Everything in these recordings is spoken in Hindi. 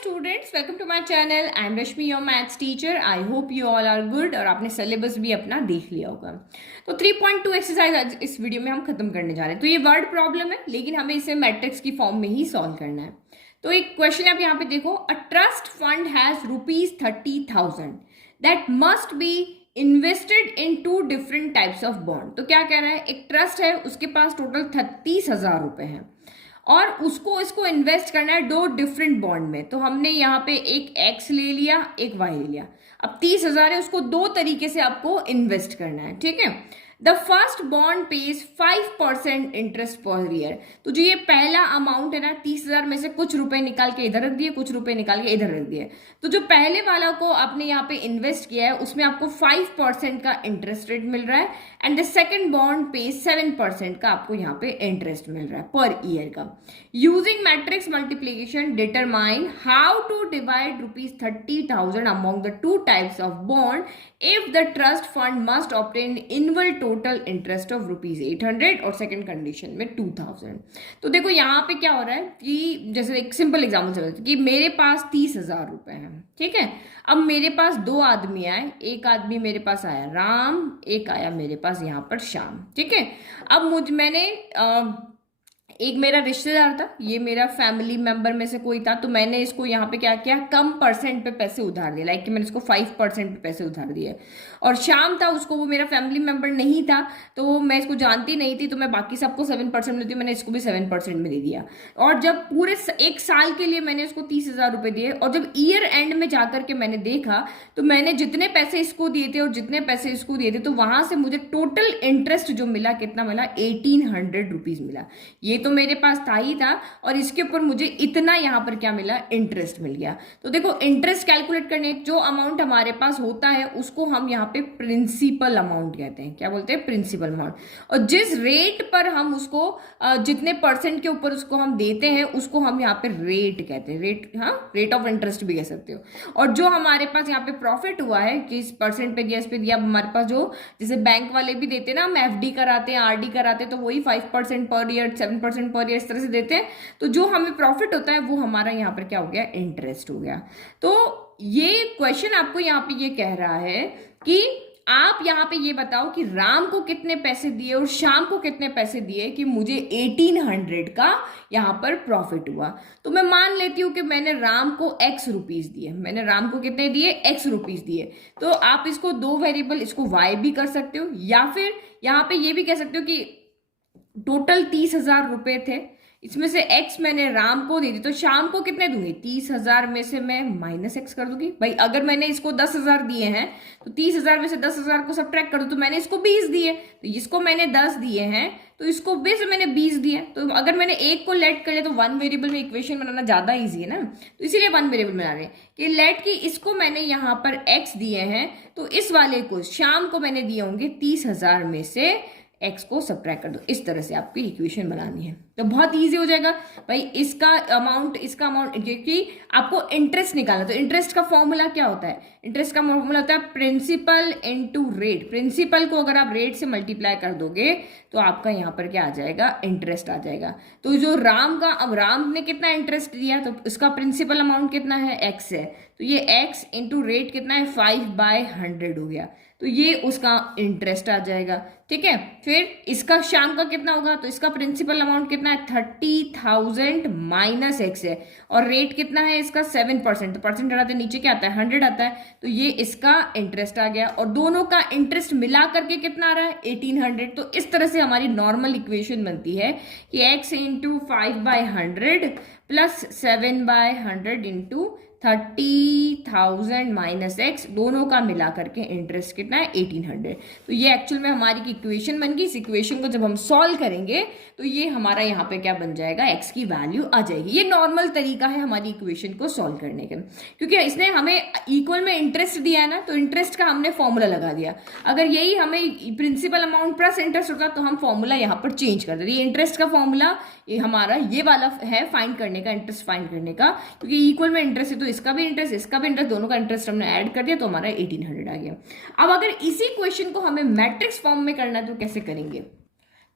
Students, welcome to my channel. I am Rashmi, your maths teacher. I hope you all are good और आपने सिलेबस भी अपना देख लिया होगा। तो 3.2 एक्सरसाइज आज इस वीडियो में हम खत्म करने जा रहे हैं। तो ये वर्ड प्रॉब्लम है, लेकिन हमें इसे मैट्रिक्स की फॉर्म में ही सॉल्व करना है। तो एक क्वेश्चन आप यहाँ पे देखो, a trust fund has ₹30,000 that must be invested in 2 different types of bond. तो क्या कह रहा है, एक ट्रस्ट है, उसके पास टोटल 30,000 रुपए हैं और उसको इसको इन्वेस्ट करना है 2 डिफरेंट बॉन्ड में। तो हमने यहाँ पे एक एक्स ले लिया, एक वाई ले लिया। अब 30,000 है, उसको 2 तरीके से आपको इन्वेस्ट करना है, ठीक है। The first bond page 5% interest per year. तो जो ये पहला अमाउंट है ना, 30,000 में से कुछ रुपए निकाल के इधर रख दिए, कुछ रुपए निकाल के इधर रख दिए। तो जो पहले वाला को आपने यहाँ पे इन्वेस्ट किया है, उसमें आपको 5% का इंटरेस्ट रेट मिल रहा है एंड द सेकेंड बॉन्ड पे 7% का आपको यहाँ पे इंटरेस्ट मिल रहा है पर ईयर का। Using matrix multiplication determine how to divide ₹30,000 among the 2 types of bond if the trust fund must obtain annual total interest of ₹800 और सेकंड कंडीशन में 2,000। तो देखो यहाँ पे क्या हो रहा है कि जैसे एक सिंपल एग्जाम्पल चलते कि मेरे पास 30,000 रुपए हैं, ठीक है। अब मेरे पास 2 आदमी आए, एक आदमी मेरे पास आया राम, एक आया मेरे पास यहाँ पर श्याम, ठीक है। अब मैंने एक मेरा रिश्तेदार था, ये मेरा फैमिली मेंबर में से कोई था, तो मैंने इसको यहाँ पे क्या किया, कम परसेंट पे पैसे उधार दिए, लाइक कि मैंने इसको 5% पे पैसे उधार दिए। और शाम था, उसको वो मेरा फैमिली मेंबर नहीं था, तो मैं इसको जानती नहीं थी, तो मैं बाकी सबको 7% में देती, मैंने इसको भी 7% में दे दिया। और जब पूरे 1 साल के लिए मैंने इसको 30,000 रुपये दिए, और जब ईयर एंड में जाकर के मैंने देखा तो मैंने जितने पैसे इसको दिए थे और जितने पैसे इसको दिए थे, तो वहां से मुझे टोटल इंटरेस्ट जो मिला, कितना मिला, 1,800 रुपीज मिला। ये तो मेरे पास था ही था और इसके ऊपर मुझे इतना यहाँ पर क्या मिला, इंटरेस्ट मिल गया। तो देखो, इंटरेस्ट कैलकुलेट करने जो अमाउंट हमारे पास होता है उसको हम यहाँ पे प्रिंसिपल अमाउंट कहते हैं। क्या बोलते हैं, प्रिंसिपल अमाउंट। और जिस रेट पर हम उसको जितने परसेंट के ऊपर उसको हम देते हैं उसको हम यहाँ पे रेट कहते हैं। रेट, हाँ, रेट ऑफ इंटरेस्ट भी कह सकते हो। और जो हमारे पास यहाँ पे प्रॉफिट हुआ है, जिस परसेंट पे दिया, इस पे दिया, हमारे पास जो जैसे बैंक वाले भी देते हैं ना, हम एफडी कराते हैं, आरडी कराते हैं, तो वही 5% पर ईयर, 7% पर ईयर, इस तरह से देते हैं। तो जो हमें प्रॉफिट होता है वो हमारा यहाँ पर क्या हो गया, इंटरेस्ट हो गया। तो ये क्वेश्चन आपको यहाँ पे ये कह रहा है कि आप यहाँ पे ये बताओ कि राम को कितने पैसे दिए और शाम को कितने पैसे दिए कि मुझे 1,800 का यहाँ पर प्रॉफिट हुआ। तो मैं मान लेती हूँ कि मैंने राम को X रुपीज दिए, मैंने राम को कितने दिए, X रुपीज दिए। तो आप इसको 2 वेरिएबल, इसको Y भी कर सकते हो, या फिर यहाँ पे ये भी कह सकते हो कि टोटल 30,000 रुपए थे, इसमें से x मैंने राम को दे दी, तो शाम को कितने दूंगी, 30,000 में से मैं -x कर दूंगी। भाई अगर मैंने इसको 10,000 दिए हैं तो 30,000 में से 10,000 को सब्ट्रैक्ट कर दो, तो मैंने इसको 20 दिए, तो इसको मैंने 10 दिए हैं, तो इसको भी मैंने 20 दिए। तो अगर मैंने एक को लेट कर लिया तो 1 वेरिएबल में इक्वेशन बनाना ज्यादा ईजी है ना, तो इसीलिए 1 वेरिएबल बना रहे हैं कि लेट की इसको मैंने यहाँ पर x दिए हैं, तो इस वाले को शाम को मैंने दिए होंगे 30,000 में से x को सब्ट्रैक्ट कर दो। इस तरह से आपकी इक्वेशन बनानी है, तो बहुत इजी हो जाएगा भाई। इसका अमाउंट, इसका अमाउंट, क्योंकि आपको इंटरेस्ट निकालना, तो इंटरेस्ट का फॉर्मूला क्या होता है, इंटरेस्ट का फॉर्मूला होता है प्रिंसिपल इनटू रेट। प्रिंसिपल को अगर आप रेट से मल्टीप्लाई कर दोगे तो आपका यहाँ पर क्या आ जाएगा, इंटरेस्ट आ जाएगा। तो जो राम का, अब राम ने कितना इंटरेस्ट दिया, तो इसका प्रिंसिपल अमाउंट कितना है, x है, तो ये x इंटू रेट कितना है, 5/100 हो गया, तो ये उसका इंटरेस्ट आ जाएगा, ठीक है। फिर इसका शाम का कितना होगा, तो इसका प्रिंसिपल अमाउंट कितना है, 30,000 माइनस x है, और रेट कितना है इसका 7%, तो परसेंट हटाते नीचे क्या आता है, 100 आता है, तो ये इसका इंटरेस्ट आ गया। और दोनों का इंटरेस्ट मिला करके कितना आ रहा है, 1,800। तो इस तरह से हमारी नॉर्मल इक्वेशन बनती है कि x into 5/100 plus 7/100 into 30,000 minus x, दोनों का मिला करके इंटरेस्ट कितना है, 1,800। तो ये एक्चुअल में हमारी इक्वेशन बन गई। इस इक्वेशन को जब हम सॉल्व करेंगे तो ये हमारा यहाँ पे क्या बन जाएगा, x की वैल्यू आ जाएगी। ये नॉर्मल तरीका है हमारी इक्वेशन को सॉल्व करने का, क्योंकि इसने हमें इक्वल में इंटरेस्ट दिया है ना, तो इंटरेस्ट का हमने फॉर्मूला लगा दिया। अगर यही हमें प्रिंसिपल अमाउंट प्लस इंटरेस्ट होता तो हम फॉर्मूला यहाँ पर चेंज कर देते। ये इंटरेस्ट का फॉर्मूला ये हमारा ये वाला है फाइंड करने का, इंटरेस्ट फाइंड करने का, क्योंकि इक्वल में इंटरेस्ट है तो इसका भी इंटरेस्ट, इसका भी इंटरेस्ट, दोनों का इंटरेस्ट हमने ऐड कर दिया, तो हमारा 1,800 आ गया। अब अगर इसी क्वेश्चन को हमें मैट्रिक्स फॉर्म में करना है तो कैसे करेंगे,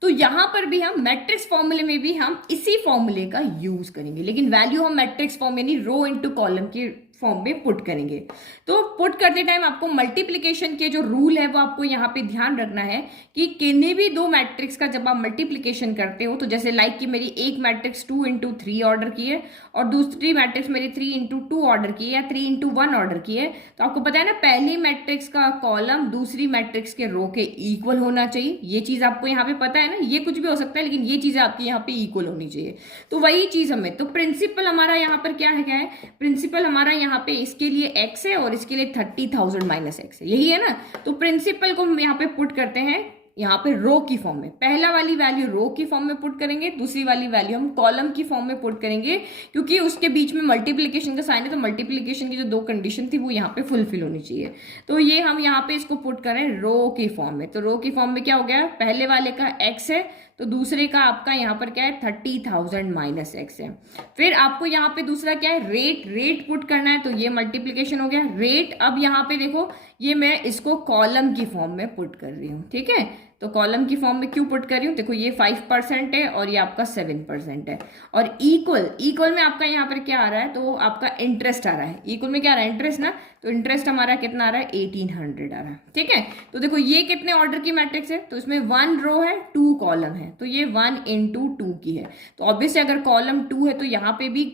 तो यहां पर भी हम मैट्रिक्स फॉर्मूले में भी हम इसी फॉर्मूले का यूज करेंगे, लेकिन वैल्यू हम मैट्रिक्स फॉर्म यानी रो इनटू कॉलम के फॉर्म में पुट करेंगे। तो पुट करते टाइम आपको मल्टीप्लिकेशन के जो रूल है वो आपको यहाँ पे ध्यान रखना है कि किन्हीं भी दो मैट्रिक्स का जब आप मल्टीप्लिकेशन करते हो, तो जैसे लाइक कि मेरी एक मैट्रिक्स 2 × 3 ऑर्डर की है और दूसरी मैट्रिक्स मेरी 3 × 2 ऑर्डर की है या 3 × 1 ऑर्डर की है, तो आपको पता है ना पहली मैट्रिक्स का कॉलम दूसरी मैट्रिक्स के रो के इक्वल होना चाहिए। ये चीज आपको यहाँ पे पता है ना, ये कुछ भी हो सकता है लेकिन ये चीज आपकी यहाँ पे इक्वल होनी चाहिए। तो वही चीज हमें, तो प्रिंसिपल हमारा यहाँ पर क्या है प्रिंसिपल हमारा यहाँ पे इसके लिए x है और इसके लिए 30,000 माइनस x है, यही है ना। तो प्रिंसिपल को हम यहाँ पे पुट करते हैं यहाँ पे रो की फॉर्म में, पहला वाली वैल्यू रो की फॉर्म में पुट करेंगे, दूसरी वाली वैल्यू हम कॉलम की फॉर्म में पुट करेंगे, क्योंकि उसके बीच में मल्टीप्लिकेशन का साइन है, तो मल्टीप्लिकेशन की जो दो कंडीशन थी वो यहाँ पे फुलफिल होनी चाहिए। तो ये हम यहाँ पे इसको पुट करें रो की फॉर्म में, तो रो की फॉर्म में क्या हो गया, पहले वाले का x है तो दूसरे का आपका यहाँ पर क्या है 30,000 माइनस x है। फिर आपको यहाँ पे दूसरा क्या है रेट पुट करना है, तो ये मल्टीप्लिकेशन हो गया रेट। अब यहाँ पे देखो ये मैं इसको कॉलम की फॉर्म में पुट कर रही हूँ, ठीक है। तो कॉलम की फॉर्म में क्यों पुट कर रही हूँ, देखो ये 5% है और ये आपका 7% है, और इक्वल में आपका यहाँ पर क्या आ रहा है, तो आपका इंटरेस्ट आ रहा है। इक्वल में क्या आ रहा है, इंटरेस्ट ना, तो इंटरेस्ट हमारा कितना आ रहा है 1800 आ रहा है, ठीक है। तो देखो ये कितने ऑर्डर की मैट्रिक्स है, तो इसमें 1 रो है 2 कॉलम है, तो ये 1 × 2 की है। तो ऑब्वियसली अगर कॉलम 2 है तो यहाँ पे भी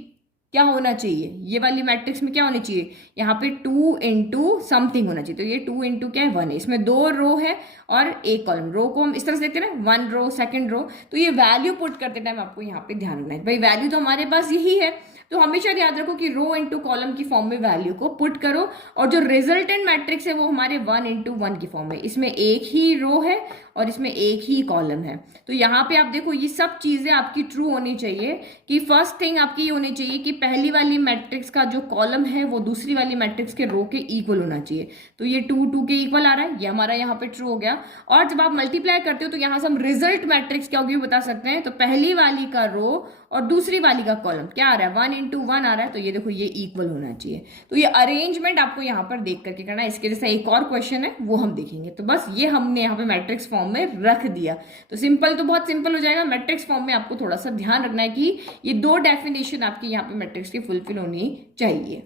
क्या होना चाहिए, ये वाली मैट्रिक्स में क्या होनी चाहिए, यहाँ पे 2 × समथिंग होना चाहिए। तो ये 2 × क्या है 1 है, इसमें 2 रो है और एक कॉलम। रो को हम इस तरह से देखते हैं ना 1 रो सेकंड रो। तो ये वैल्यू पुट करते टाइम आपको यहाँ पे ध्यान रखना है, भाई वैल्यू तो हमारे पास यही है, तो हमेशा याद रखो कि रो × कॉलम की फॉर्म में वैल्यू को पुट करो, और जो रिजल्टेंट मैट्रिक्स है वो हमारे 1 × 1 की फॉर्म में, इसमें एक ही रो है और इसमें एक ही कॉलम है। तो यहाँ पे आप देखो ये सब चीजें आपकी ट्रू होनी चाहिए, कि फर्स्ट थिंग आपकी ये होनी चाहिए कि पहली वाली मैट्रिक्स का जो कॉलम है वो दूसरी वाली मैट्रिक्स के रो के इक्वल होना चाहिए। तो ये 2 के इक्वल आ रहा है, ये हमारा यहाँ पे ट्रू हो गया। और जब आप मल्टीप्लाई करते हो तो यहाँ से हम रिजल्ट मैट्रिक्स क्या होगी बता सकते हैं, तो पहली वाली का रो और दूसरी वाली का कॉलम क्या आ रहा है 1 × 1 आ रहा है, तो ये देखो ये इक्वल होना चाहिए। तो ये अरेंजमेंट आपको यहाँ पर देख करके करना है। इसके जैसा एक और क्वेश्चन है वो हम देखेंगे। तो बस ये हमने यहाँ पे मैट्रिक्स फॉर्म में रख दिया, तो सिंपल तो बहुत सिंपल हो जाएगा। मैट्रिक्स फॉर्म में आपको थोड़ा सा ध्यान रखना है कि ये दो डेफिनेशन आपकी यहाँ पे मैट्रिक्स की फुलफिल होनी चाहिए,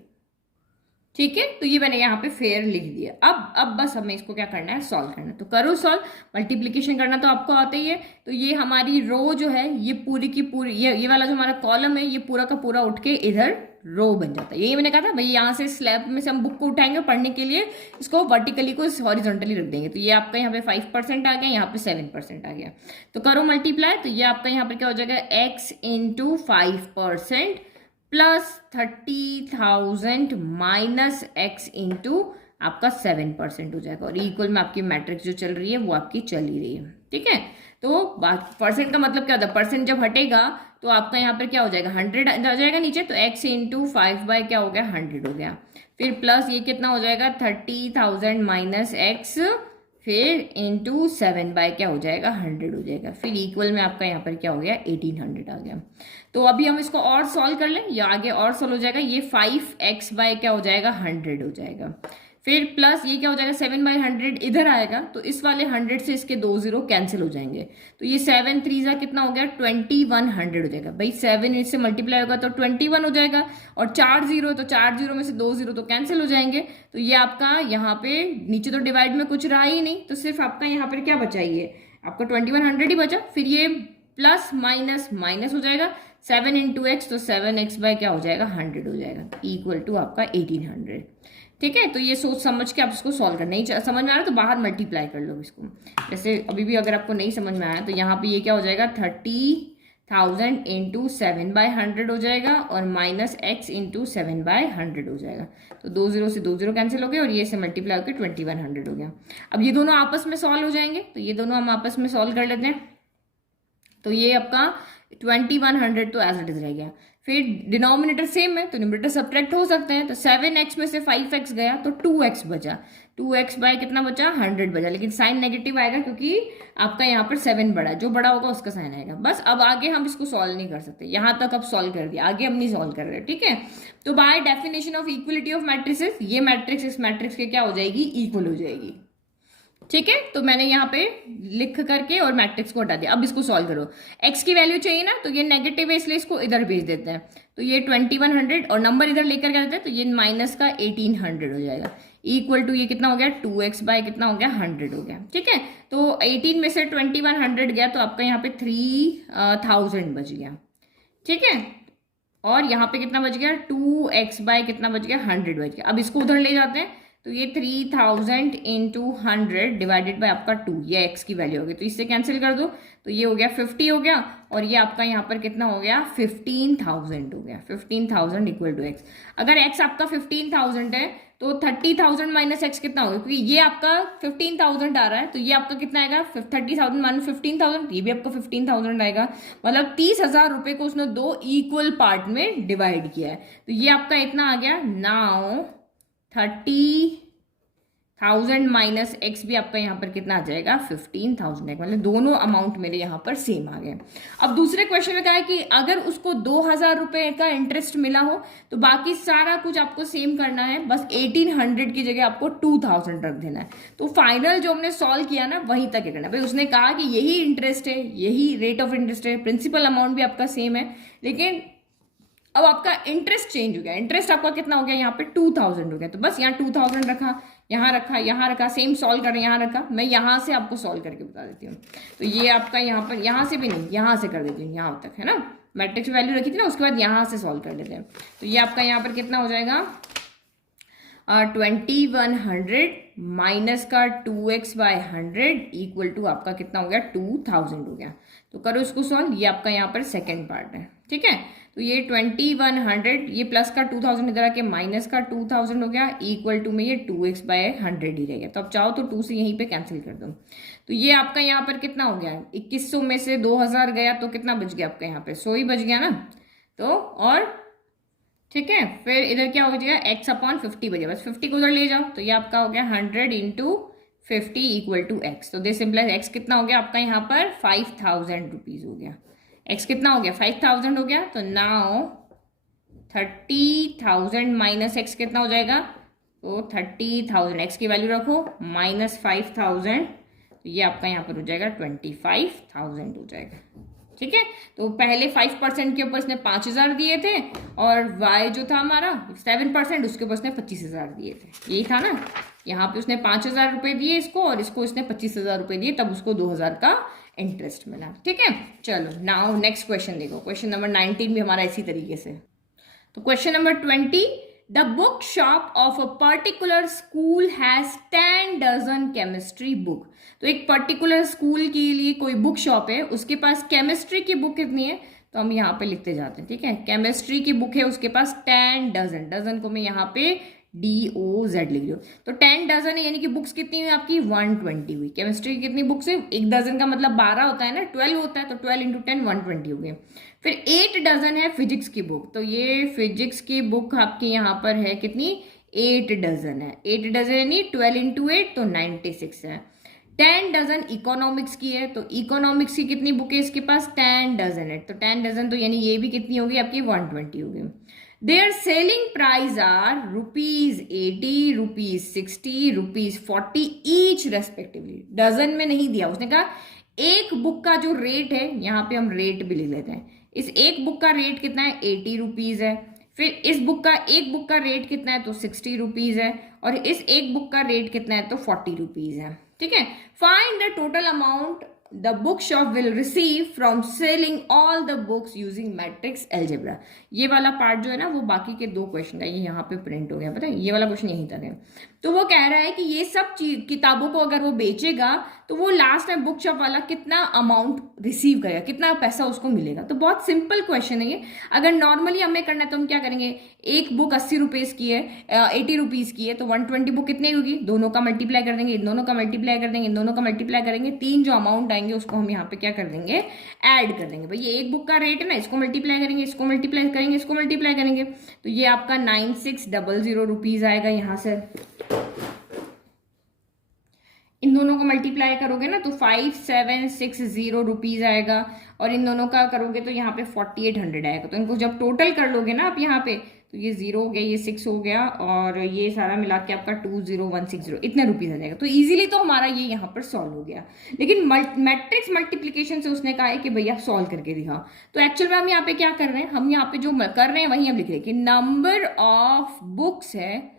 ठीक है। तो ये मैंने यहाँ पे फेयर लिख दिया। अब बस हमें इसको क्या करना है, सॉल्व करना है। तो करो सॉल्व, मल्टीप्लिकेशन करना तो आपको आता ही है। तो ये हमारी रो जो है ये पूरी की पूरी, ये वाला जो हमारा कॉलम है ये पूरा का पूरा उठ के इधर रो बन जाता है। यही मैंने कहा था भाई, यहाँ से स्लैब में से हम बुक को उठाएंगे पढ़ने के लिए, इसको वर्टिकली को हॉरिजॉन्टली रख देंगे। तो ये आपका यहाँ पे 5% आ गया, यहाँ पे 7% आ गया। तो करो मल्टीप्लाई, तो ये आपका यहाँ पर क्या हो जाएगा x × 5% प्लस 30,000 माइनस x × आपका 7% हो जाएगा, और इक्वल में आपकी मैट्रिक्स जो चल रही है वो आपकी चल ही रही है, ठीक है। तो परसेंट का मतलब क्या होता है, परसेंट जब हटेगा तो आपका यहाँ पर क्या हो जाएगा 100 आ जाएगा नीचे, तो x × 5 क्या हो गया 100 हो गया। फिर प्लस ये कितना हो जाएगा 30,000 माइनस x, फिर इंटू 7 क्या हो जाएगा 100 हो जाएगा। फिर इक्वल में आपका यहाँ पर क्या हो गया 1800 आ गया। तो अभी हम इसको और सॉल्व कर लें, या आगे और सॉल्व हो जाएगा, ये 5x क्या हो जाएगा 100 हो जाएगा। फिर प्लस ये क्या हो जाएगा 7/100 इधर आएगा, तो इस वाले 100 से इसके 2 0 कैंसिल हो जाएंगे। तो ये 7 3 कितना हो गया 2100 हो जाएगा। भाई 7 इससे मल्टीप्लाई होगा तो 21 हो जाएगा, और 4 0 तो 4 0 में से 2 0 तो कैंसिल हो जाएंगे। तो ये आपका यहाँ पे नीचे तो डिवाइड में कुछ रहा ही नहीं, तो सिर्फ आपका यहाँ पर क्या बचा, ये आपका 2100 ही बचा। फिर ये प्लस माइनस माइनस हो जाएगा, 7 × x, तो 7x क्या हो जाएगा 100 हो जाएगा, इक्वल टू आपका 1800, ठीक है। तो ये सोच समझ के आप इसको सॉल्व करना, नहीं समझ में आ रहा तो बाहर मल्टीप्लाई कर लो इसको। जैसे अभी भी अगर आपको नहीं समझ में आया तो यहाँ पे ये क्या हो जाएगा 30,000 × 7/100 हो जाएगा, और माइनस x × 7/100 हो जाएगा। तो 2 0 से 2 0 कैंसिल हो गए, और ये से मल्टीप्लाई होकर 2100 हो गया। अब ये दोनों आपस में सॉल्व हो जाएंगे, तो ये दोनों हम आपस में सॉल्व कर लेते हैं। तो ये आपका 2100 तो एज इट इज रह गया। फिर डिनोमिनेटर सेम है तो न्यूमरेटर सब्ट्रैक्ट हो सकते हैं। तो 7x में से 5x गया तो 2x बचा, 2x कितना बचा 100 बचा, लेकिन साइन नेगेटिव आएगा क्योंकि आपका यहाँ पर 7 बड़ा, जो बड़ा होगा उसका साइन आएगा। बस अब आगे हम इसको सॉल्व नहीं कर सकते, यहाँ तक अब सॉल्व कर दिया, आगे हम नहीं सॉल्व कर रहे, ठीक है। तो by definition of equality of matrices, ये मैट्रिक्स इस मैट्रिक्स के क्या हो जाएगी इक्वल हो जाएगी। ठीक है, तो मैंने यहाँ पे लिख करके और मैट्रिक्स को हटा दिया। अब इसको सॉल्व करो। एक्स की वैल्यू चाहिए ना, तो ये नेगेटिव है इसलिए इसको इधर भेज देते हैं। तो ये 2100 और नंबर इधर लेकर के आते हैं, तो ये माइनस का 1800 हो जाएगा। इक्वल टू ये कितना हो गया, 2x बाय कितना हो गया, 100 हो गया। ठीक है, तो 18 में से 2100 गया तो आपका यहाँ पे 3000 बच गया। ठीक है, और यहाँ पे कितना बच गया, 2x बाय कितना बच गया, 100 बच गया। अब इसको उधर ले जाते हैं, तो ये 3000 इंटू 100 डिवाइडेड बाय आपका 2, ये x की वैल्यू होगी। तो इससे कैंसिल कर दो, तो ये हो गया 50 हो गया, और ये आपका यहाँ पर कितना हो गया, 15000 हो गया। 15000 इक्वल टू x। अगर x आपका 15000 है तो 30000 माइनस एक्स कितना होगा, क्योंकि ये आपका 15000 आ रहा है, तो ये आपका कितना आएगा, 30000 माइनस 15000, ये भी आपका 15000 आएगा। मतलब 30,000 रुपए को उसने दो इक्वल पार्ट में डिवाइड किया है। तो ये आपका इतना आ गया। नाउ 30,000 माइनस एक्स भी आपका यहाँ पर कितना आ जाएगा, 15,000। मतलब दोनों अमाउंट मेरे यहाँ पर सेम आ गए। अब दूसरे क्वेश्चन में कहा है कि अगर उसको 2,000 रुपए का इंटरेस्ट मिला हो तो बाकी सारा कुछ आपको सेम करना है, बस 1800 की जगह आपको 2000 रख देना है। तो फाइनल जो हमने सॉल्व किया ना वहीं तक करना है भाई। उसने कहा कि यही इंटरेस्ट है, यही रेट ऑफ इंटरेस्ट है, प्रिंसिपल अमाउंट भी आपका सेम है, लेकिन अब आपका इंटरेस्ट चेंज हो गया। इंटरेस्ट आपका कितना हो गया, यहाँ पे 2000 हो गया। तो बस यहाँ 2000 रखा, यहाँ रखा, यहाँ रखा, सेम सॉल्व कर रहे हैं, यहाँ रखा। मैं यहाँ से आपको सॉल्व करके बता देती हूँ। तो ये आपका यहाँ पर, यहाँ से भी नहीं, यहाँ से कर देती हूँ, यहाँ तक है ना। मैट्रिक्स वैल्यू रखी थी ना, उसके बाद यहाँ से सॉल्व कर लेते हैं। तो ये आपका यहाँ पर कितना हो जाएगा, 2100 माइनस का 2x बाय 100 इक्वल टू आपका कितना हो गया, 2000 हो गया। तो करो इसको सॉल्व। ये आपका यहाँ पर सेकेंड पार्ट है। ठीक है, तो ये 2100, ये प्लस का 2000 इधर आके माइनस का 2000 हो गया, इक्वल टू में ये 2x बाय 100 ही रहेगा। तो अब चाहो तो 2 से यहीं पे कैंसिल कर दो। तो ये आपका यहाँ पर कितना हो गया, 2100 में से 2000 गया तो कितना बच गया आपका यहाँ पे, 100 ही बच गया ना। तो और ठीक है, फिर इधर क्या हो जाएगा, x अपॉन 50 बचे, बस 50 को उधर ले जाओ। तो ये आपका हो गया 100 इंटू 50 इक्वल टू एक्स। तो दिस सिंपल एक्स कितना हो गया आपका यहाँ पर 5000 रुपीज हो गया। एक्स कितना हो गया, 5000 हो गया। तो नाउ 30,000 माइनस एक्स कितना हो जाएगा, तो 30,000 एक्स की वैल्यू रखो माइनस 5000, तो ये आपका यहाँ पर हो जाएगा 25,000 हो जाएगा। ठीक है, तो पहले 5% के ऊपर इसने 5000 दिए थे, और y जो था हमारा 7%, उसके ऊपर उसने 25,000 दिए थे। यही था ना, यहाँ पे उसने 5,000 रुपये दिए इसको, और इसको इसने 25,000 रुपये दिए, तब उसको 2,000 का इंटरेस्ट मिला। ठीक है, चलो नाउ नेक्स्ट क्वेश्चन देखो। क्वेश्चन नंबर 19 भी हमारा इसी तरीके से। तो question number 20, the book shop of a particular school has 10 dozen chemistry book. तो एक पर्टिकुलर स्कूल के लिए कोई बुक शॉप है, उसके पास केमिस्ट्री की बुक कितनी है, तो हम यहाँ पे लिखते जाते हैं। ठीक है, केमिस्ट्री की बुक है उसके पास 10 डजन, डजन को मैं यहाँ पे DOZ लिख लो। तो 10 डजन है, यानी कि बुक्स कितनी हुई आपकी, 120 हुई। केमिस्ट्री की कितनी बुक्स है, एक डजन का मतलब 12 होता है ना, 12 होता है, तो 12 इंटू 10 120 हो गए। फिर 8 डजन है फिजिक्स की बुक, तो ये फिजिक्स की बुक आपकी यहाँ पर है कितनी, 8 डजन है। 8 डजन यानी 12 इंटू 8 तो 96 है। 10 डजन इकोनॉमिक्स की है, तो इकोनॉमिक्स की कितनी बुक है इसके पास, 10 डजन है। तो 10 डजन तो यानी ये भी कितनी होगी आपकी, 120 होगी। Their selling price are ₹80, ₹60, ₹40 each respectively। Dozen में नहीं दिया, उसने कहा एक बुक का जो रेट है, यहाँ पे हम रेट भी लिख लेते हैं। इस एक बुक का रेट कितना है, 80 रुपीज है। फिर इस बुक का, एक बुक का रेट कितना है, तो 60 रुपीज है। और इस एक बुक का रेट कितना है, तो 40 रुपीज है। ठीक है, find the total amount the bookshop will receive from selling all the books using matrix algebra। ये वाला पार्ट जो है ना, वो बाकी के 2 क्वेश्चन का, ये यहाँ पे प्रिंट हो गया, पता है, ये वाला क्वेश्चन यहीं तक है। तो वो कह रहा है कि ये सब किताबों को अगर वो बेचेगा तो वो लास्ट में बुक शॉप वाला कितना अमाउंट रिसीव करेगा, कितना पैसा उसको मिलेगा। तो बहुत सिंपल क्वेश्चन है ये। अगर नॉर्मली हमें करना है तो हम क्या करेंगे, एक बुक 80 रुपीज की है, 80 रुपीज की है, तो 120 बुक कितनी होगी, दोनों का मल्टीप्लाई कर देंगे, इन दोनों का मल्टीप्लाई कर देंगे, इन दोनों का मल्टीप्लाई करेंगे, 3 जो अमाउंट आएंगे उसको हम यहाँ पे क्या कर देंगे, ऐड कर देंगे। भाई ये एक बुक का रेट है ना, इसको मल्टीप्लाई करेंगे, इसको मल्टीप्लाई करेंगे, इसको मल्टीप्लाई करेंगे, तो ये आपका 9600 रुपीज आएगा। यहाँ से इन दोनों को मल्टीप्लाई करोगे ना तो 5760 रुपीज आएगा, और इन दोनों का करोगे तो यहाँ पे 4800 आएगा। तो इनको जब टोटल कर लोगे ना आप यहाँ पे, तो ये 0 हो गया, ये 6 हो गया, और ये सारा मिला के आपका 20160 इतने रुपीज आ जाएगा। तो इजीली तो हमारा ये यहाँ पर सॉल्व हो गया। लेकिन मैट्रिक्स मल्टीप्लीकेशन से उसने कहा है कि भैया सॉल्व करके दिखा। तो एक्चुअल में हम यहाँ पे क्या कर रहे हैं, हम यहाँ पे जो कर रहे हैं वही हम लिख रहे हैं कि नंबर ऑफ बुक्स है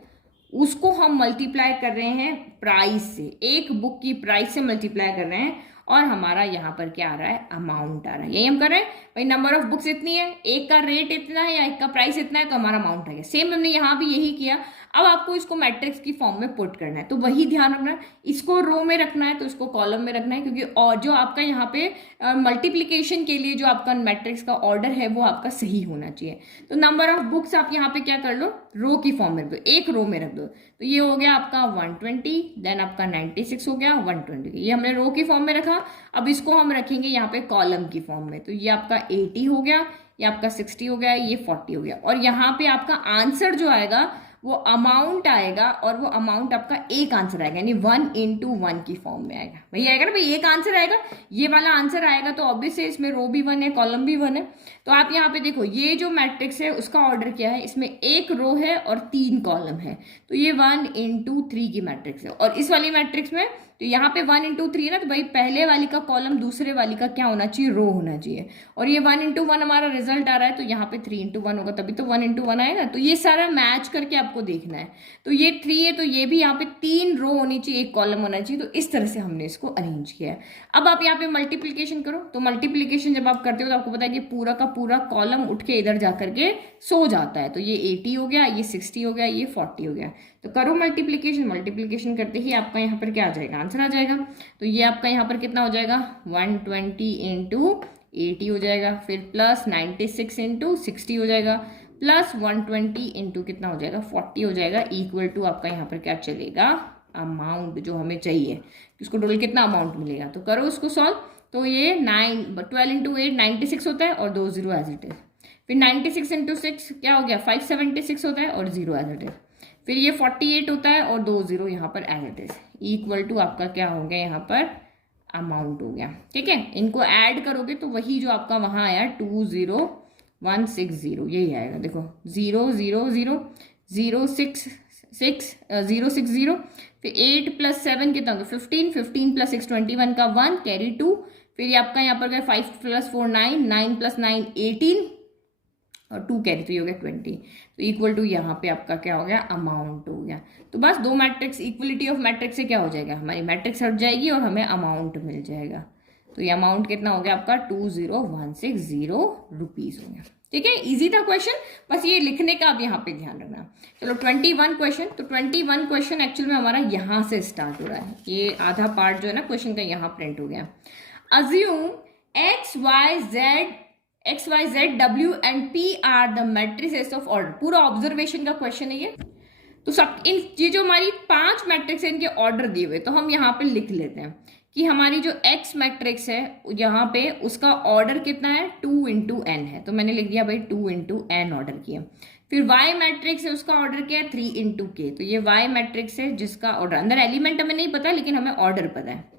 उसको हम मल्टीप्लाई कर रहे हैं प्राइस से, एक बुक की प्राइस से मल्टीप्लाई कर रहे हैं, और हमारा यहाँ पर क्या आ रहा है, अमाउंट आ रहा है। यही हम कर रहे हैं भाई, नंबर ऑफ बुक्स इतनी है, एक का रेट इतना है या एक का प्राइस इतना है, तो हमारा अमाउंट आ गया। सेम हमने यहाँ भी यही किया। अब आपको इसको मैट्रिक्स की फॉर्म में पुट करना है, तो वही ध्यान रखना है, इसको रो में रखना है तो इसको कॉलम में रखना है, क्योंकि और जो आपका यहाँ पे मल्टीप्लीकेशन के लिए जो आपका मैट्रिक्स का ऑर्डर है वो आपका सही होना चाहिए। तो नंबर ऑफ बुक्स आप यहाँ पे क्या कर लो, रो की फॉर्म में रख दो, एक रो में रख दो। तो ये हो गया आपका 120, देन आपका 96 हो गया, 120, ये हमने रो की फॉर्म में रखा। अब इसको हम रखेंगे यहाँ पे कॉलम की फॉर्म में, तो ये आपका 80 हो गया, ये आपका 60 हो गया, ये 40 हो गया, और यहाँ पे आपका आंसर जो आएगा वो अमाउंट आएगा, और वो अमाउंट आपका एक आंसर आएगा, यानी 1 × 1 की फॉर्म में आएगा। वही आएगा ना भाई, एक आंसर आएगा, ये वाला आंसर आएगा, तो ऑब्वियसली इसमें रो भी 1 है, कॉलम भी 1 है। तो आप यहाँ पे देखो, ये जो मैट्रिक्स है उसका ऑर्डर क्या है, इसमें एक रो है और 3 कॉलम है, तो ये 1 × 3 की मैट्रिक्स है। और इस वाली मैट्रिक्स में तो यहाँ पे 1 × 3 ना, तो भाई पहले वाली का कॉलम दूसरे वाली का क्या होना चाहिए, रो होना चाहिए। और ये 1 × 1 हमारा रिजल्ट आ रहा है, तो यहाँ पे 3 × 1 होगा, तभी तो 1 × 1 आएगा। तो ये सारा मैच करके आपको देखना है। तो ये 3 है, तो ये भी यहाँ पे 3 रो होनी चाहिए, एक कॉलम होना चाहिए। तो इस तरह से हमने इसको अरेंज किया है। अब आप यहाँ पे मल्टीप्लीकेशन करो, तो मल्टीप्लीकेशन जब आप करते हो तो आपको पता है कि पूरा का पूरा कॉलम उठ के इधर जा करके सो जाता है। तो ये 80 हो गया, ये 60 हो गया, ये 40 हो गया। तो करो मल्टीप्लीकेशन, मल्टीप्लीकेशन करते ही आपका यहाँ पर क्या आ जाएगा, आंसर आ जाएगा। तो ये आपका यहाँ पर कितना हो जाएगा, 120 × 80 हो जाएगा, फिर प्लस 96 × 60 हो जाएगा, प्लस 120 × कितना हो जाएगा, 40 हो जाएगा, इक्वल टू आपका यहाँ पर क्या चलेगा, अमाउंट जो हमें चाहिए, उसको डोल कितना अमाउंट मिलेगा। तो करो उसको सॉल्व। तो ये 12 × 8 96 होता है, और 2 0 एज इट इज। फिर 96 × 6 क्या हो गया, 576 होता है, और 0 एज इट इज। फिर ये 48 होता है, और 2 0 यहाँ पर as it is, equal to आपका क्या हो गया, यहाँ पर अमाउंट हो गया। ठीक है, इनको ऐड करोगे तो वही जो आपका वहाँ आया 20160 यही आएगा। देखो 0 0 0 0 6 6 0 6 0, फिर 8 + 7 कितना होगा, 15 15 + 6 21 का 1 कैरी 2, फिर ये आपका यहाँ पर गया 5 + 4 9 9 + 9 18, और 2 कैरी, तो ये हो गया 20। तो इक्वल टू यहाँ पे आपका क्या हो गया, अमाउंट हो गया। तो बस दो मैट्रिक्स, इक्वलिटी ऑफ मैट्रिक्स से क्या हो जाएगा, हमारी मैट्रिक्स हट जाएगी और हमें अमाउंट मिल जाएगा। तो ये अमाउंट कितना हो गया आपका, 20160 रुपीज हो गया। ठीक है, इजी था क्वेश्चन, बस ये लिखने का अब यहाँ पे ध्यान रखना। चलो 21 क्वेश्चन। तो 21 क्वेश्चन एक्चुअल में हमारा यहाँ से स्टार्ट हो रहा है। ये आधा पार्ट जो है ना क्वेश्चन का यहाँ प्रिंट हो गया। Assume x y z w and p are the matrices of order। पूरा ऑब्जर्वेशन का क्वेश्चन है ये। तो सब इन ये जो हमारी 5 मैट्रिक्स है इनके ऑर्डर दिए हुए, तो हम यहाँ पे लिख लेते हैं कि हमारी जो x मैट्रिक्स है यहाँ पे उसका ऑर्डर कितना है, 2 × n है। तो मैंने लिख दिया भाई 2 × n ऑर्डर किया। फिर y मैट्रिक्स है, उसका ऑर्डर क्या है, 3 × k। तो ये y मैट्रिक्स है जिसका ऑर्डर, अंदर एलिमेंट हमें नहीं पता लेकिन हमें ऑर्डर पता है।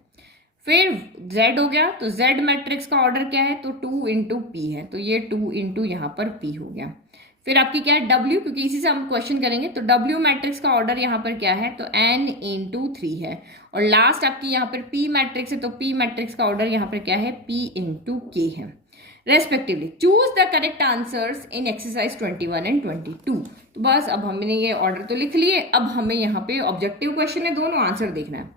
फिर z हो गया, तो z मैट्रिक्स का ऑर्डर क्या है, तो 2 × p है। तो ये 2 × यहाँ पर p हो गया। फिर आपकी क्या है w, क्योंकि इसी से हम क्वेश्चन करेंगे। तो w मैट्रिक्स का ऑर्डर यहाँ पर क्या है, तो n × 3 है। और लास्ट आपकी यहाँ पर p मैट्रिक्स है, तो p मैट्रिक्स का ऑर्डर यहाँ पर क्या है, p × k है respectively. Choose the correct answers in exercise 21 and 22। तो बस अब हमने ये ऑर्डर तो लिख लिए, अब हमें यहाँ पे ऑब्जेक्टिव क्वेश्चन है, दोनों आंसर देखना है।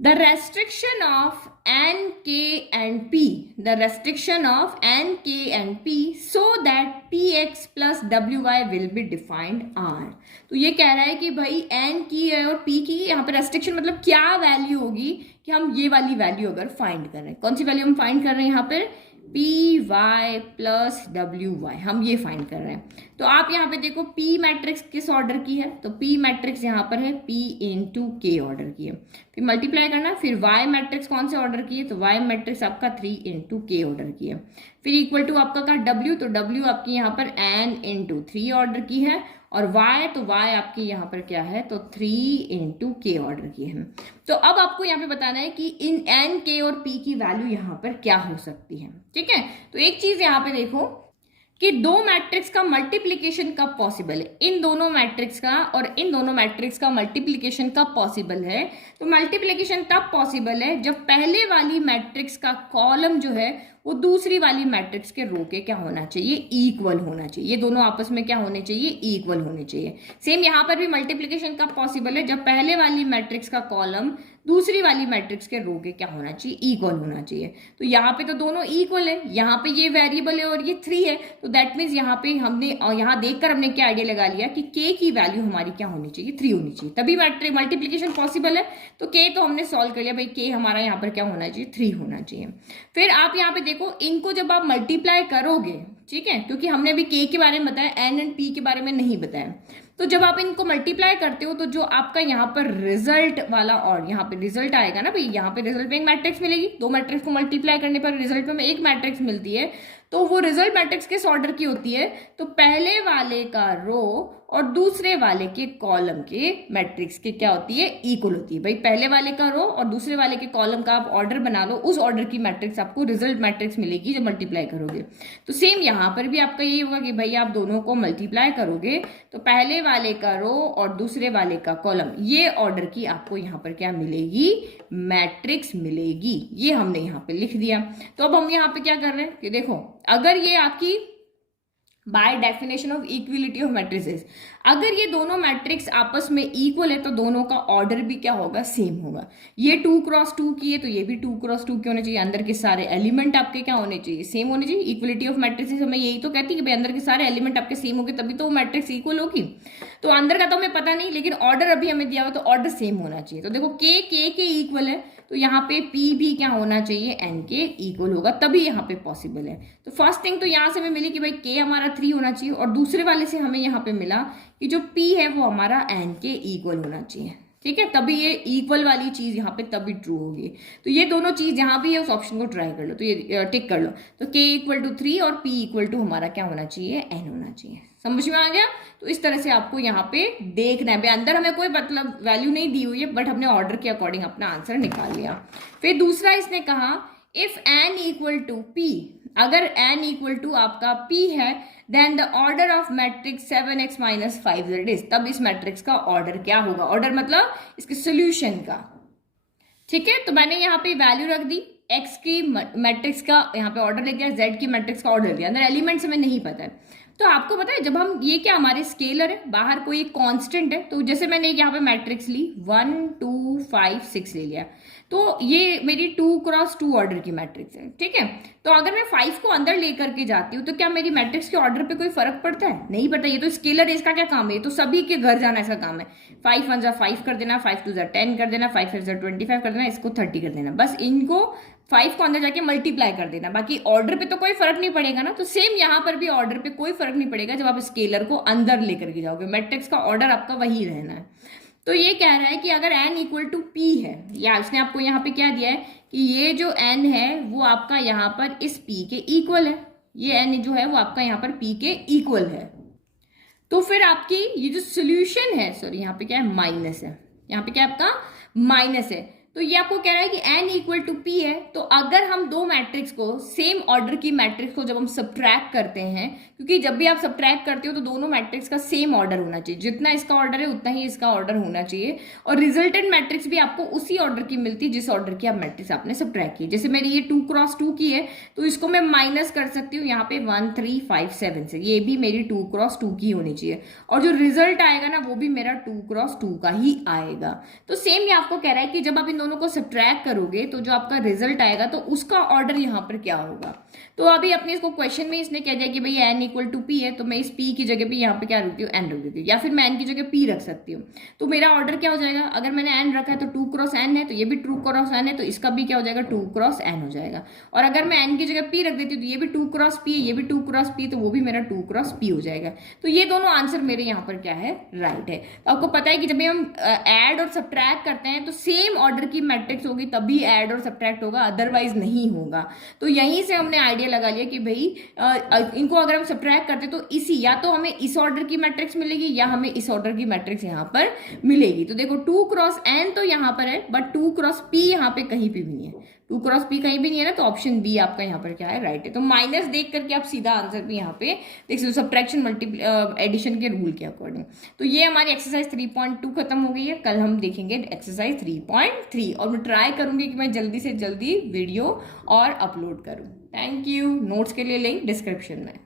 The restriction of n, k and p, the restriction of n, k and p so that px plus wy will be defined are। तो ये कह रहा है कि भाई n की है और p की, यहाँ पे रेस्ट्रिक्शन मतलब क्या वैल्यू होगी कि हम ये वाली वैल्यू अगर फाइंड कर रहे हैं। कौन सी वैल्यू हम फाइंड कर रहे हैं यहाँ पर, py plus wy, हम ये फाइंड कर रहे हैं। तो आप यहाँ पे देखो p मैट्रिक्स किस ऑर्डर की है, तो p मैट्रिक्स यहाँ पर है p × k ऑर्डर की है। फिर मल्टीप्लाई करना, फिर y मैट्रिक्स कौन से ऑर्डर की है, तो y मैट्रिक्स आपका 3 × k ऑर्डर की है। फिर इक्वल टू आपका का w, तो w आपकी यहाँ पर n × 3 ऑर्डर की है, और y, तो y आपकी यहाँ पर क्या है, तो 3 × k ऑर्डर की है। तो अब आपको यहाँ पे बताना है कि इन n, k और p की वैल्यू यहाँ पर क्या हो सकती है। ठीक है, तो एक चीज यहाँ पे देखो कि दो मैट्रिक्स का मल्टीप्लिकेशन कब पॉसिबल है, इन दोनों मैट्रिक्स का और इन दोनों मैट्रिक्स का मल्टीप्लिकेशन कब पॉसिबल है। तो मल्टीप्लिकेशन तब पॉसिबल है जब पहले वाली मैट्रिक्स का कॉलम जो है वो दूसरी वाली मैट्रिक्स के रो के क्या होना चाहिए, इक्वल होना चाहिए। ये दोनों आपस में क्या होने चाहिए, इक्वल होने चाहिए। सेम यहां पर भी मल्टीप्लिकेशन कब पॉसिबल है, जब पहले वाली मैट्रिक्स का कॉलम दूसरी वाली मैट्रिक्स के रो के क्या होना चाहिए, इक्वल होना चाहिए। तो यहाँ पे तो दोनों इक्वल है, यहाँ पे ये वेरिएबल है और ये 3 है, तो दैट मीन्स यहाँ पे हमने यहाँ देखकर हमने क्या आइडिया लगा लिया कि k की वैल्यू हमारी क्या होनी चाहिए, 3 होनी चाहिए, तभी मैट्रिक मल्टीप्लिकेशन पॉसिबल है। तो k तो हमने सॉल्व कर लिया भाई, k हमारा यहाँ पर क्या होना चाहिए, 3 होना चाहिए। फिर आप यहाँ पे देखो, इनको जब आप मल्टीप्लाई करोगे, ठीक है, क्योंकि हमने अभी k के बारे में बताया, n एंड p के बारे में नहीं बताया, तो जब आप इनको मल्टीप्लाई करते हो तो जो आपका यहाँ पर रिजल्ट वाला और यहाँ पे रिजल्ट आएगा ना भाई, यहाँ पे रिजल्ट में एक मैट्रिक्स मिलेगी, दो मैट्रिक्स को मल्टीप्लाई करने पर रिजल्ट में एक मैट्रिक्स मिलती है। तो वो रिजल्ट मैट्रिक्स किस ऑर्डर की होती है, तो पहले वाले का रो और दूसरे वाले के कॉलम के मैट्रिक्स की क्या होती है, इक्वल होती है। भाई पहले वाले का रो और दूसरे वाले के कॉलम का आप ऑर्डर बना लो, उस ऑर्डर की मैट्रिक्स आपको रिजल्ट मैट्रिक्स मिलेगी जब मल्टीप्लाई करोगे। तो सेम यहाँ पर भी आपका यही होगा कि भाई आप दोनों को मल्टीप्लाई करोगे तो पहले वाले का रो और दूसरे वाले का कॉलम, ये ऑर्डर की आपको यहाँ पर क्या मिलेगी, मैट्रिक्स मिलेगी। ये हमने यहाँ पे लिख दिया। तो अब हम यहाँ पे क्या कर रहे हैं कि देखो, अगर ये आपकी by definition of equality of matrices, अगर ये दोनों मैट्रिक्स आपस में इक्वल है तो दोनों का ऑर्डर भी क्या होगा, सेम होगा। ये 2x2 की है तो ये भी 2x2 के होने चाहिए। अंदर के सारे एलिमेंट आपके क्या होने चाहिए, सेम होने चाहिए। इक्विलिटी ऑफ मैट्रिसेस हमें यही तो कहती है कि भाई अंदर के सारे एलिमेंट आपके सेम होंगे तभी तो वो मैट्रिक्स इक्वल होगी। तो अंदर का तो हमें पता नहीं, लेकिन ऑर्डर अभी हमें दिया हुआ तो ऑर्डर सेम होना चाहिए। तो देखो k के इक्वल है तो यहाँ पे p भी क्या होना चाहिए, n के इक्वल होगा, तभी यहाँ पे पॉसिबल है। तो फर्स्ट थिंग तो यहाँ से हमें मिली कि भाई k हमारा 3 होना चाहिए, और दूसरे वाले से हमें यहाँ पे मिला कि जो p है वो हमारा n के इक्वल होना चाहिए। ठीक है, तभी ये इक्वल वाली चीज यहाँ पे तभी ट्रू होगी। तो ये दोनों चीज यहाँ भी है, उस ऑप्शन को ट्राई कर लो, तो ये टिक कर लो। तो k इक्वल टू 3 और p इक्वल टू हमारा क्या होना चाहिए, n होना चाहिए। समझ में आ गया। तो इस तरह से आपको यहाँ पे देखना है। अंदर हमें कोई मतलब वैल्यू नहीं दी हुई है, बट हमने ऑर्डर के अकॉर्डिंग अपना आंसर निकाल लिया। फिर दूसरा इसने कहा if n equal to p, अगर n इक्वल टू आपका p है, then the order of matrix 7x minus 5z is, तब इस मैट्रिक्स का ऑर्डर क्या होगा, ऑर्डर मतलब इसके सोल्यूशन का। ठीक है, तो मैंने यहाँ पे वैल्यू रख दी, x की मैट्रिक्स का यहाँ पे ऑर्डर लिख दिया, z की मैट्रिक्स का ऑर्डर लिया। अंदर एलिमेंट्स हमें नहीं पता है। तो आपको पता है जब हम ये क्या हमारे स्केलर है, बाहर कोई एक कांस्टेंट है, तो जैसे मैंने यहाँ पे मैट्रिक्स ली 1 2 5 6 ले लिया, तो ये मेरी 2x2 ऑर्डर की मैट्रिक्स है। ठीक है, तो अगर मैं 5 को अंदर लेकर के जाती हूँ तो क्या मेरी मैट्रिक्स के ऑर्डर पे कोई फर्क पड़ता है, नहीं पड़ता। ये तो स्केलर है, इसका क्या काम है, ये तो सभी के घर जाना इसका काम है। 5 1 जा 5 कर देना, 5 2 जा 10 कर देना, 5 5 जा 25 कर देना, इसको 30 कर देना, बस इनको 5 को अंदर जाके मल्टीप्लाई कर देना, बाकी ऑर्डर पे तो कोई फर्क नहीं पड़ेगा ना। तो सेम यहाँ पर भी ऑर्डर पे कोई फर्क नहीं पड़ेगा जब आप स्केलर को अंदर लेकर के जाओगे, मैट्रिक्स का ऑर्डर आपका वही रहना है। तो ये कह रहा है कि अगर n इक्वल टू p है, या उसने आपको यहाँ पे क्या दिया है कि ये जो n है वो आपका यहाँ पर इस p के इक्वल है, ये n जो है वो आपका यहाँ पर p के इक्वल है। तो फिर आपकी ये जो सोल्यूशन है, सॉरी यहाँ पे क्या है, माइनस है, यहाँ पे क्या आपका माइनस है। तो ये आपको कह रहा है कि n इक्वल टू p है, तो अगर हम दो मैट्रिक्स को, सेम ऑर्डर की मैट्रिक्स को जब हम सब्ट्रैक्ट करते हैं, क्योंकि जब भी आप सब्ट्रैक्ट करते हो तो दोनों मैट्रिक्स का सेम ऑर्डर होना चाहिए, जितना इसका ऑर्डर है उतना ही इसका ऑर्डर होना चाहिए, और रिजल्टेंट मैट्रिक्स भी आपको उसी ऑर्डर की मिलती है जिस ऑर्डर की आप मैट्रिक्स आपने सब्ट्रैक्ट की। जैसे मेरी ये 2x2 की है तो इसको मैं माइनस कर सकती हूँ यहाँ पे 1 3 5 7 से, ये भी मेरी 2x2 की होनी चाहिए, और जो रिजल्ट आएगा ना वो भी मेरा 2x2 का ही आएगा। तो सेम ये आपको कह रहा है कि जब आप इन दोनों को सब्ट्रैक्ट करोगे तो जो आपका रिजल्ट आएगा तो उसका ऑर्डर यहाँ पर क्या होगा। तो अभी अपने इसको क्वेश्चन में इसने कह दिया कि भाई n इक्वल टू p है, तो मैं इस p की जगह पे यहाँ पे क्या रखती हूँ, n रख देती हूँ, या फिर मैं n की जगह p रख सकती हूँ। तो मेरा ऑर्डर क्या हो जाएगा, अगर मैंने n रखा है तो 2 क्रॉस n है, तो ये भी 2 क्रॉस n है, तो इसका भी क्या हो जाएगा, 2 क्रॉस n हो जाएगा। और अगर मैं n की जगह p रख देती हूँ तो ये भी 2 क्रॉस p है, ये भी 2 क्रॉस p, तो वो भी मेरा 2 क्रॉस p हो जाएगा। तो ये दोनों आंसर मेरे यहाँ पर क्या है, राइट है। तो आपको पता है कि जब भी हम ऐड और सब्ट्रैक्ट करते हैं तो सेम ऑर्डर की मैट्रिक्स होगी तभी ऐड और सब्ट्रैक्ट होगा, अदरवाइज नहीं होगा। तो यहीं से हमने आइडिया लगा लिया कि भाई इनको अगर हम सब्ट्रैक्ट करते तो इसी, या तो हमें इस ऑर्डर की मैट्रिक्स मिलेगी या हमें इस ऑर्डर की मैट्रिक्स यहाँ पर मिलेगी। तो देखो 2 क्रॉस n तो यहाँ पर है, बट 2 क्रॉस p यहाँ पे कहीं पे भी नहीं है। 2 क्रॉस p कहीं भी नहीं है ना, तो ऑप्शन बी आपका यहाँ पर क्या है, राइट है। तो माइनस देख करके आप सीधा आंसर भी यहाँ पे देख सकते हो, सब्ट्रैक्शन एडिशन के रूल के अकॉर्डिंग। तो ये हमारी एक्सरसाइज 3.2 खत्म हो गई है। कल हम देखेंगे एक्सरसाइज 3.3 और मैं ट्राई करूंगी कि मैं जल्दी से जल्दी वीडियो और अपलोड करूँ। Thank you. नोट्स के लिए लिंक डिस्क्रिप्शन में।